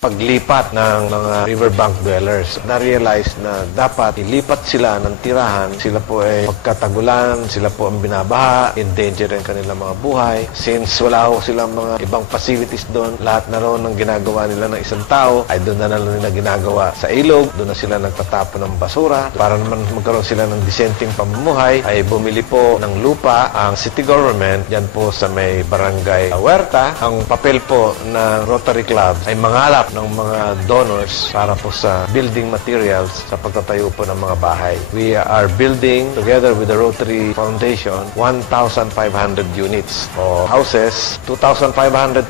paglipat ng mga riverbank dwellers. Na-realize na dapat ilipat sila ng tirahan. Sila po ay pagkatagulan, sila po ang binabaha, endanger ang kanilang mga buhay. Since wala ho silang mga ibang facilities doon, lahat na roon ng ginagawa nila ng isang tao ay doon na lang nila ginagawa sa ilog. Doon na sila nagtatapon ng basura. Para naman magkaroon sila ng disenteng pamumuhay, ay bumili po ng lupa ang city government dyan po sa may barangay Huerta. Ang papel po ng Rotary Club ay mangalap ng mga donors para po sa building materials sa pagtatayo po ng mga bahay. We are building together with the Rotary Foundation 1,500 units o houses. 2,500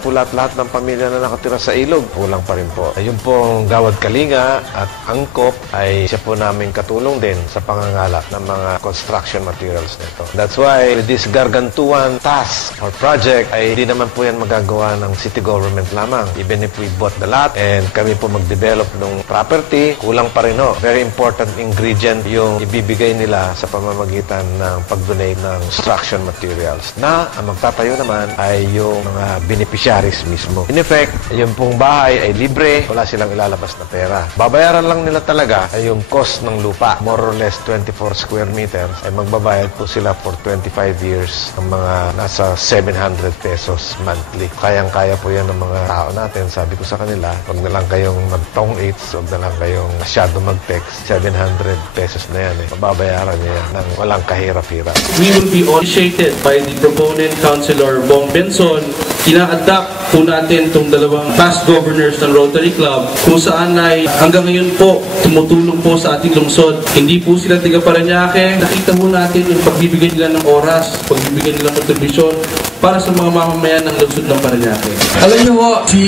po lahat ng pamilya na nakatira sa ilog. Kulang pa rin po. Ayun pong Gawad Kalinga at Angkop ay siya po namin katulong din sa pangangalap ng mga construction materials nito. That's why with this gargantuan task or project ay hindi naman po yan magagawa ng city government lamang. Even if we bought the lot and kami po mag-develop ng property, kulang pa rin ho. Very important ingredient yung ibibigay nila sa pamamagitan ng pag-donate ng construction materials na ang magtatayo naman ay yung mga beneficiaries mismo. In effect, yung pong bahay ay libre, wala silang ilalabas na pera. Babayaran lang nila talaga ay yung cost ng lupa, more or less 24 square meters, ay magbabayad po sila for 25 years ng mga nasa 700 pesos monthly. Kayang-kaya po yan ng mga tao natin. Sabi ko sa kanila, wag na lang kayong mag-tong eats, wag na lang kayong masyado mag-text. 700 pesos na yan eh. Mababayaran niya yan ng walang kahirap-hirap. We will be initiated by the proponent, Councilor Bong Benson. Ina-adapt po natin itong dalawang past governors ng Rotary Club kung saan ay hanggang ngayon po tumutulong po sa ating lungsod. Hindi po sila tiga Parañaque. Nakita mo natin yung pagbibigay nila ng oras, pagbibigay nila ng kontribusyon para sa mga mamamayan ng lungsod ng Parañaque. Alam niyo po, si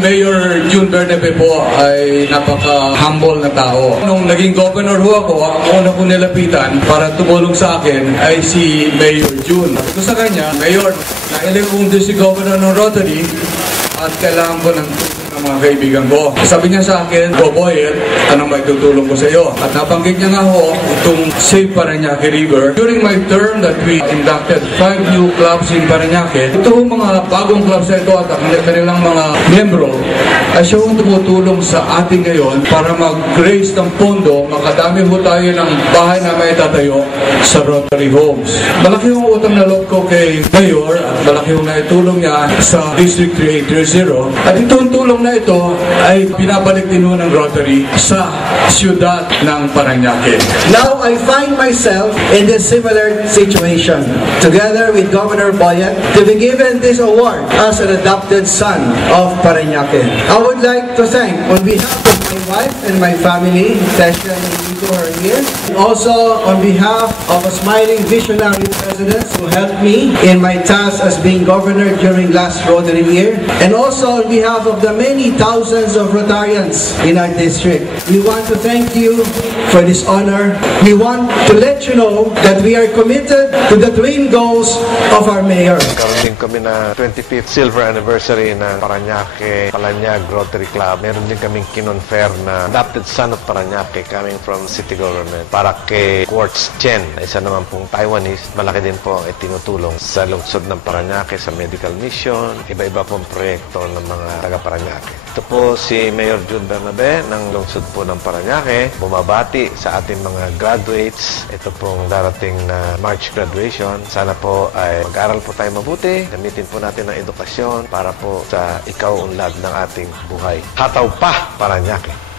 Mayor June Bernabe po ay napaka-humble na tao. Nung naging governor ho ako, ang una ko nilapitan para tumulong sa akin ay si Mayor June. Ito sa kanya, Mayor, nailang kong din si governor ng Rotary at kailangan ko ng mga kaibigan ko. Sabi niya sa akin, "Go Boyet, anong may tutulong ko sa iyo?" At nabanggit niya nga ho itong Save Parañaque River. During my term that we inducted 5 new clubs in Parañaque, ito mga bagong clubs na ito at ang kanilang mga membro ay siya ho tumutulong sa atin ngayon para mag-raise ng pondo, makadami ho tayo ng bahay na may tatayo sa Rotary Homes. Malaki yung utang na loob ko kay Mayor at malaki yung naitulong niya sa District 3830 at itong tulong na ito ay pinabalik din ng Rotary sa siyudad ng Parañaque. Now I find myself in this similar situation, together with Governor Boyet, to be given this award as an adopted son of Parañaque. I would like to thank on behalf of my wife and my family, Tesha and Nico are here. Also on behalf of a smiling visionary president who helped me in my task as being governor during last Rotary year. And also on behalf of the many thousands of Rotarians in our district. We want to thank you for this honor. We want to let you know that we are committed to the twin goals of our mayor. Karoon din kami na 25th silver anniversary ng Parañaque Palanyag Rotary Club. Meron din kaming kinonfer na adopted son of Parañaque coming from city government. Para kay Quartz Chen, isa naman pong Taiwanese, malaki din po ang itinutulong sa lungsod ng Parañaque, sa medical mission, iba-iba pong proyekto ng mga taga-Parañaque. Ito po si Mayor June Bernabe ng lungsod po ng Parañaque. Bumabati sa ating mga graduates. Ito pong darating na March graduation. Sana po ay mag-aral po tayo mabuti. Gamitin po natin ang edukasyon para po sa ikaw-unlad ng ating buhay. Hataw pa, Parañaque!